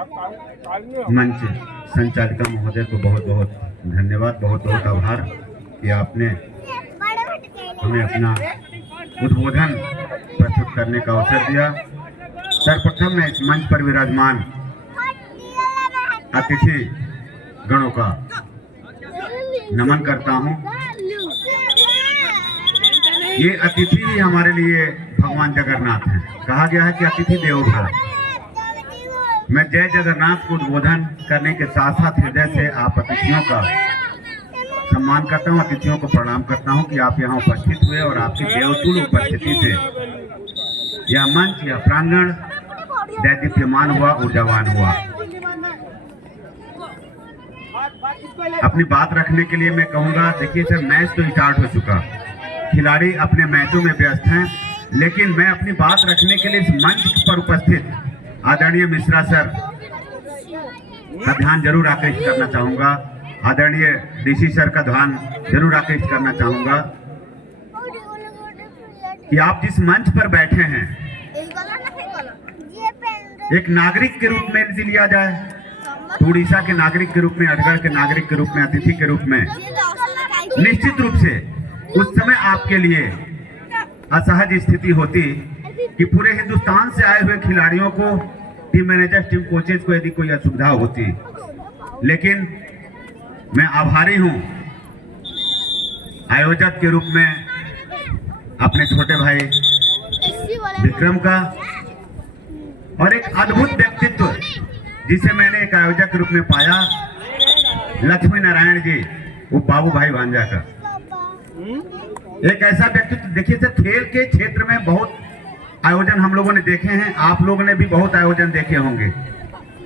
मंच संचालिका महोदय को बहुत बहुत धन्यवाद, बहुत बहुत आभार कि आपने हमें अपना उद्बोधन प्रस्तुत करने का अवसर दिया। सर्वप्रथम मैं इस मंच पर विराजमान अतिथि गणों का नमन करता हूं। ये अतिथि ही हमारे लिए भगवान जगन्नाथ हैं। कहा गया है कि अतिथि देवो भव। मैं जय जगन्नाथ को उद्बोधन करने के साथ साथ हृदय से आप अतिथियों का सम्मान करता हूं, अतिथियों को प्रणाम करता हूं कि आप यहाँ उपस्थित हुए और आपकी देवतुल्य उपस्थिति से यह मंच, यह प्रांगण दैदीप्यमान हुआ, ऊर्जावान हुआ। अपनी बात रखने के लिए मैं कहूंगा, देखिए सर, मैच तो स्टार्ट हो चुका, खिलाड़ी अपने मैचों में व्यस्त हैं, लेकिन मैं अपनी बात रखने के लिए इस मंच पर उपस्थित आदरणीय मिश्रा सर का ध्यान जरूर आकृष्ट करना चाहूंगा, आदरणीय डीसी सर का ध्यान जरूर आकृष्ट करना चाहूंगा कि आप जिस मंच पर बैठे हैं एक नागरिक के रूप में यदि लिया जाए तो उड़ीसा के नागरिक के रूप में, अटगढ़ के नागरिक के रूप में, अतिथि के रूप में निश्चित रूप से उस समय आपके लिए असहज स्थिति होती कि पूरे हिंदुस्तान से आए हुए खिलाड़ियों को, टीम मैनेजर, टीम कोचेज को यदि कोई असुविधा होती। लेकिन मैं आभारी हूं आयोजक के रूप में अपने छोटे भाई विक्रम का, और एक अद्भुत व्यक्तित्व जिसे मैंने एक आयोजक के रूप में पाया, लक्ष्मी नारायण जी, वो बाबू भाई भांजा का एक ऐसा व्यक्तित्व। देखिए सर, खेल के क्षेत्र में बहुत आयोजन हम लोगों ने देखे हैं, आप लोगों ने भी बहुत आयोजन देखे होंगे,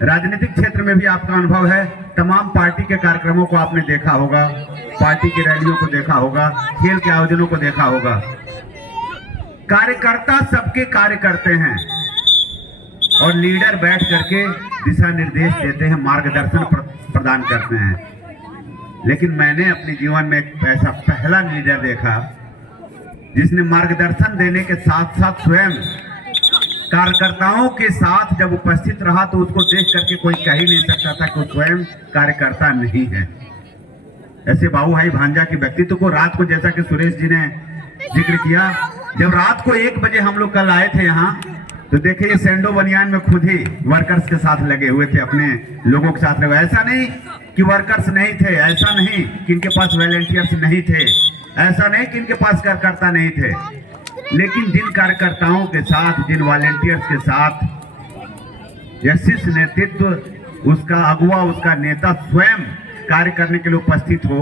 राजनीतिक क्षेत्र में भी आपका अनुभव है, तमाम पार्टी के कार्यक्रमों को आपने देखा होगा, पार्टी की रैलियों को देखा होगा, खेल के आयोजनों को देखा होगा। कार्यकर्ता सबके कार्य करते हैं और लीडर बैठ करके दिशा निर्देश देते हैं, मार्गदर्शन प्रदान करते हैं। लेकिन मैंने अपने जीवन में एक ऐसा पहला लीडर देखा जिसने मार्गदर्शन देने के साथ साथ स्वयं कार्यकर्ताओं के साथ जब उपस्थित रहा तो उसको देख करके कोई कह ही नहीं सकता था कि वो स्वयं कार्यकर्ता नहीं है। ऐसे बाबू भाई भांजा के व्यक्तित्व को रात को, जैसा कि सुरेश जी ने जिक्र किया, जब रात को 1 बजे हम लोग कल आए थे यहाँ, तो देखिए ये सैंडो बनियान में खुद ही वर्कर्स के साथ लगे हुए थे, अपने लोगों के साथ लगे। ऐसा नहीं कि वर्कर्स नहीं थे, ऐसा नहीं कि इनके पास वॉलंटियर्स नहीं थे, ऐसा नहीं कि इनके पास कार्यकर्ता नहीं थे, लेकिन जिन कार्यकर्ताओं के साथ, जिन वॉलंटियर्स के साथ यह शीर्ष नेतृत्व, उसका अगुवा, उसका नेता स्वयं कार्य करने के लिए उपस्थित हो,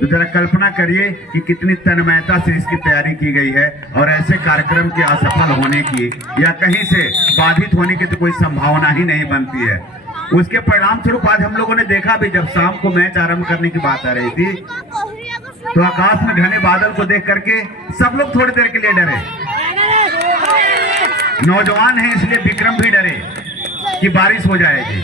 तो जरा कल्पना करिए कि कितनी तन्मयता से इसकी तैयारी की गई है। और ऐसे कार्यक्रम के असफल होने की या कहीं से बाधित होने की तो कोई संभावना ही नहीं बनती है। उसके परिणाम स्वरूप आज हम लोगों ने देखा भी, जब शाम को मैच आरंभ करने की बात आ रही थी तो आकाश में घने बादल को देख करके सब लोग थोड़ी देर के लिए डरे। नौजवान हैं इसलिए विक्रम भी डरे कि बारिश हो जाएगी,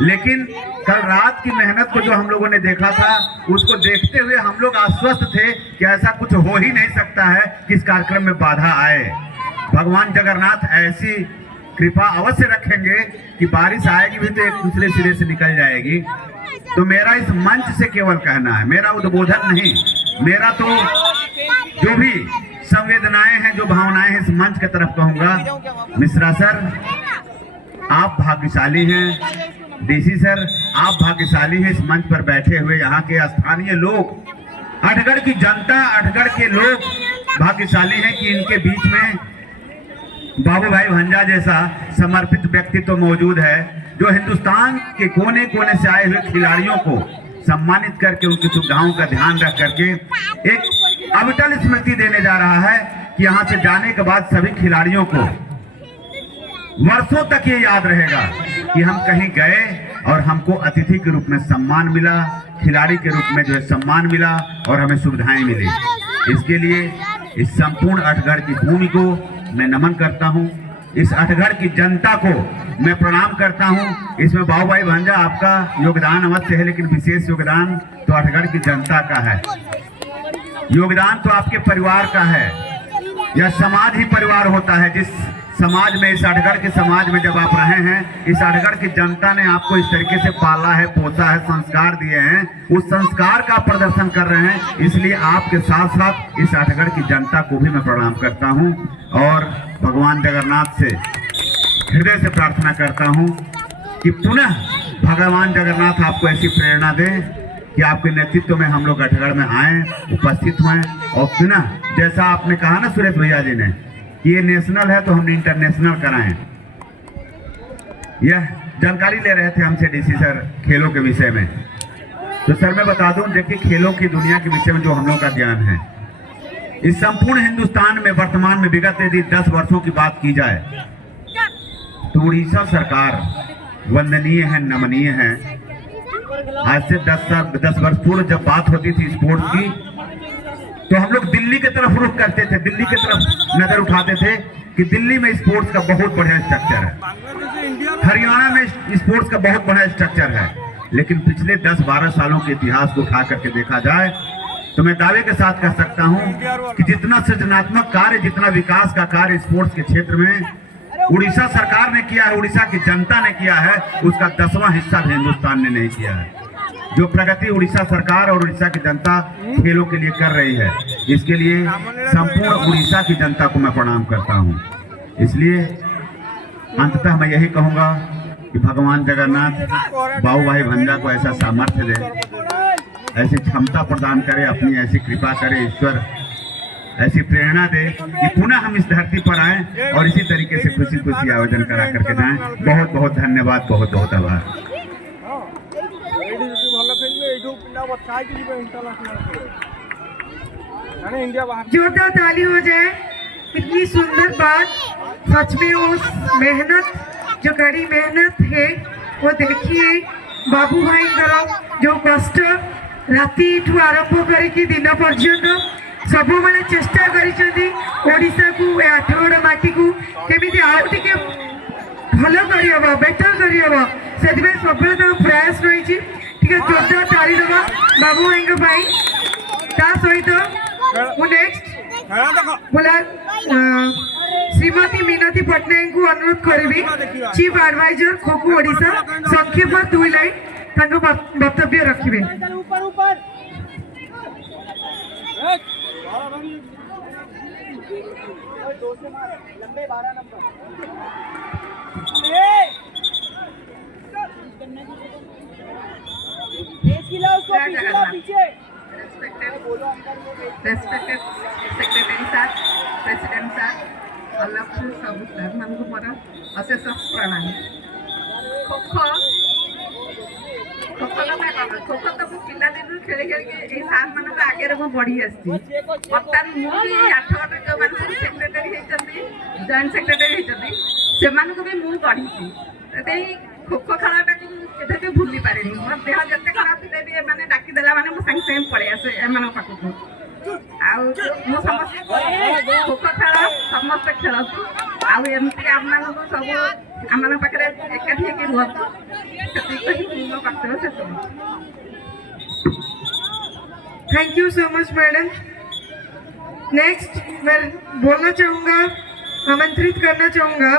लेकिन कल रात की मेहनत को जो हम लोगों ने देखा था, उसको देखते हुए हम लोग आश्वस्त थे कि ऐसा कुछ हो ही नहीं सकता है कि इस कार्यक्रम में बाधा आए। भगवान जगन्नाथ ऐसी कृपा अवश्य रखेंगे कि बारिश आएगी भी तो एक दूसरे सिरे से निकल जाएगी। तो मेरा इस मंच से केवल कहना है, मेरा उद्बोधन नहीं, मेरा तो जो भी संवेदनाएं हैं, जो भावनाएं हैं, इस मंच की तरफ कहूंगा, मिश्रा सर आप भाग्यशाली हैं, डीसी सर आप भाग्यशाली हैं, इस मंच पर बैठे हुए यहाँ के स्थानीय लोग, अटगढ़ की जनता, अटगढ़ के लोग भाग्यशाली हैं कि इनके बीच में बाबू भाई भांजा जैसा समर्पित व्यक्तित्व मौजूद है, जो हिंदुस्तान के कोने कोने से आए हुए खिलाड़ियों को सम्मानित करके उनकी सुविधाओं का ध्यान रख करके एक अविटल स्मृति देने जा रहा है कि यहाँ से जाने के बाद सभी खिलाड़ियों को वर्षों तक ये याद रहेगा कि हम कहीं गए और हमको अतिथि के रूप में सम्मान मिला, खिलाड़ी के रूप में जो है सम्मान मिला और हमें सुविधाएं मिली। इसके लिए इस संपूर्ण अटगढ़ की भूमि को मैं नमन करता हूं, इस अटगढ़ की जनता को मैं प्रणाम करता हूं। इसमें बाबू भाई भांजा आपका योगदान अवश्य है, लेकिन विशेष योगदान तो अटगढ़ की जनता का है, योगदान तो आपके परिवार का है। यह समाज ही परिवार होता है। जिस समाज में, इस अठगढ़ के समाज में जब आप रहे हैं, इस अठगढ़ की जनता ने आपको इस तरीके से पाला है, पोसा है, संस्कार दिए हैं, उस संस्कार का प्रदर्शन कर रहे हैं। इसलिए आपके साथ साथ इस अठगढ़ की जनता को भी मैं प्रणाम करता हूं और भगवान जगन्नाथ से हृदय से प्रार्थना करता हूं कि पुनः भगवान जगन्नाथ आपको ऐसी प्रेरणा दें कि आपके नेतृत्व में हम लोग अठगढ़ में आए, उपस्थित हुए और पुनः जैसा आपने कहा ना सुरेश भैया जी ने कि ये नेशनल है तो हमने इंटरनेशनल कराएं। यह जानकारी ले रहे थे हमसे डीसी सर खेलों के विषय में। तो सर मैं बता दूं, देखिए खेलों की दुनिया के विषय में जो हम लोग का ज्ञान है, इस संपूर्ण हिंदुस्तान में वर्तमान में विगत यदि 10 वर्षों की बात की जाए तो उड़ीसा सरकार वंदनीय है, नमनीय है। आज से 10 वर्ष पूर्व जब बात होती थी स्पोर्ट्स की तो हम लोग दिल्ली की तरफ रुख करते थे, दिल्ली की तरफ नजर उठाते थे कि दिल्ली में स्पोर्ट्स का बहुत बढ़िया स्ट्रक्चर है, हरियाणा में स्पोर्ट्स का बहुत बढ़िया स्ट्रक्चर है। लेकिन पिछले 10-12 सालों के इतिहास को उठा करके देखा जाए तो मैं दावे के साथ कह सकता हूं कि जितना सृजनात्मक कार्य, जितना विकास का कार्य स्पोर्ट्स के क्षेत्र में उड़ीसा सरकार ने किया है, उड़ीसा की जनता ने किया है, उसका 10वां हिस्सा भी हिंदुस्तान ने नहीं किया है। जो प्रगति उड़ीसा सरकार और उड़ीसा की जनता खेलों के लिए कर रही है, इसके लिए संपूर्ण उड़ीसा की जनता को मैं प्रणाम करता हूं। इसलिए अंततः मैं यही कहूंगा कि भगवान जगन्नाथ बाबू भाई भंजा को ऐसा सामर्थ्य दे, ऐसी क्षमता प्रदान करे, अपनी ऐसी कृपा करे, ईश्वर ऐसी प्रेरणा दे कि पुनः हम इस धरती पर आए और इसी तरीके से खुशी खुशी आयोजन करा करके जाएं। बहुत बहुत धन्यवाद, बहुत बहुत आभार। जोरदार ताली हो जाए। इतनी सुंदर बात, सच में उस मेहनत, जो कड़ी मेहनत है वो देखिए बाबू भाई जो कष्ट राति आरंभ करके दिन पर्यंत सब बेले चेष्टा करिसेंती ओडिसा को आठगड़ माटी को केमिति आउ टिके भल करहब, बेटर करहब, से सब प्रयास रही। ठीक है, जोरदार ताली दबा बाबू भाई भाई। ता सहित नेक्स्ट बोला श्रीमती मीनती पट्टनायक को अनुरोध करी, चीफ एडवाइजर खो खो ओडिशा, संक्षेप 2 लाइन वक्तव्य रखिए। Respected Secretary Sir, President Sir, अलग से सब सर हमको मोर अशेष प्रणाम। खो खो तो मु पिला दिन खेले खेल सार मान आगे बढ़ी आसी। बर्तमान मुझे 8 जो मैंने सेक्रेटरी होती, जॉइंट सेक्रेटरी होती, से भी मुझे बढ़ी खो खो खेलटा केबे भी भूली पारे। मोर देह जते खराब थे भी माने डाकिदेला माने मु संग संग पड़े आसे एमान पाखु आउ मु समस्त खो खो खेल समस्त खेल आउ एमती आपमान को सब आमान पाखरे एकाठी के रुहत मो पाखरे से। Thank you so much madam. Next मैं बोलना चाहूँगा, आमंत्रित करना चाहूँगा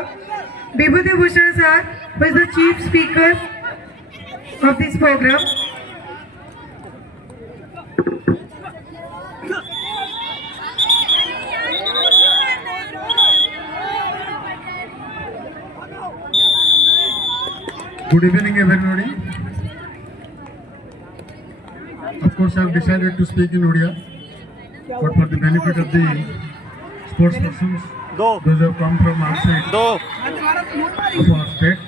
Vibhuti Bhushan sir, who is the chief speaker of this program. Good evening, everybody. Of course, I have decided to speak in Odia, but for the benefit of the sports persons, those who have come from outside of our state,